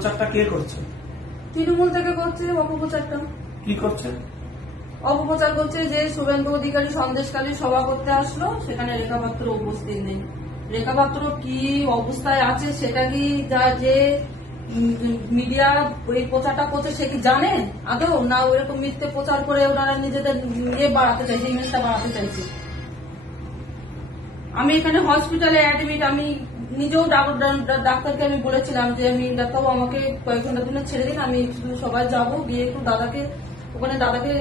প্রচারটা কে করছে? তৃণমূল থেকে করছে অপপ্রচারটা। কি করছে? অপপ্রচার করছে যে শুভেন্দু অধিকারী সন্দেশকালী সভা করতে আসলো, সেখানে রেখা পাত্র উপস্থিত নেই। রেখা পাত্র কি অবস্থায় আছে সেটা কি যে মিডিয়া এই প্রচারটা করছে সে কি জানে আদৌ, না ওরকম মিথ্যে প্রচার করে ওনারা নিজেদের বাড়াতে চাইছে, ইমেজটা বাড়াতে চাইছে। আমি এখানে হসপিটালে অ্যাডমিট, আমি নিজেও ডাক্তারকে আমি বলেছিলাম যে আমি ডাক্তারবাবু আমাকে কয়েক ঘন্টার জন্য ছেড়ে দিন, আমি শুধু সবাই যাবো, গিয়ে একটু দাদাকে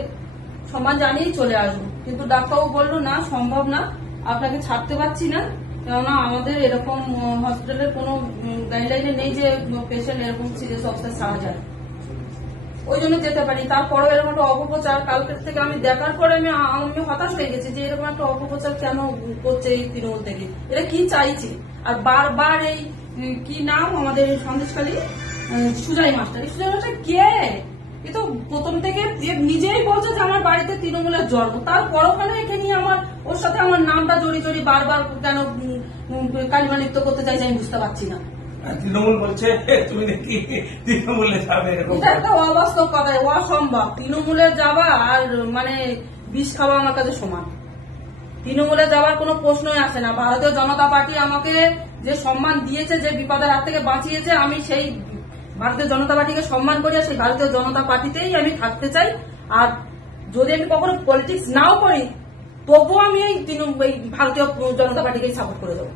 সম্মান জানিয়েই চলে আসবো। কিন্তু ডাক্তারবাবু বললো না, সম্ভব না, আপনাকে ছাড়তে পারছি না, কেননা আমাদের এরকম হসপিটালের কোনো গাইডলাইনে নেই যে পেশেন্ট এরকম সিরিয়াস অবস্থায় ছাড়া যায়, ওই জন্য যেতে পারি। তারপরেও এরকম একটা অপপ্রচার কালকে থেকে আমি দেখার পরে আমি হতাশ হয়ে গেছি যে এরকম একটা অপপ্রচার কেন করছে এই তৃণমূল থেকে, এরা কি চাইছে। আর বারবার এই কি নাম আমাদের সন্দেশখালী সুজয় মাস্টার কে, এ তো প্রথম থেকে নিজেই বলছে যে আমার বাড়িতে তৃণমূলের জন্ম, তারপরও কেন একে নিয়ে ওর সাথে আমার নামটা জড়িয়ে বারবার কেন কালিমা লিপ্ত করতে চাইছে আমি বুঝতে পারছি না। তৃণমূল বলছে তুমি নাকি তৃণমূলে যাবে, এটা একটা অবাস্তব কথা, অসম্ভব। তৃণমূলে যাওয়া আর মানে বিষ খাওয়া আমার কাছে সমান। তৃণমূলে যাওয়ার কোনো প্রশ্নই আসে না। ভারতীয় জনতা পার্টি আমাকে যে সম্মান দিয়েছে, যে বিপদের হাত থেকে বাঁচিয়েছে, আমি সেই ভারতীয় জনতা পার্টিকে সম্মান করি, আর সেই ভারতীয় জনতা পার্টিতেই আমি থাকতে চাই। আর যদি আমি কখনো পলিটিক্স নাও করি তবুও আমি এই ভারতীয় জনতা পার্টিকেই সাপোর্ট করে দেবো।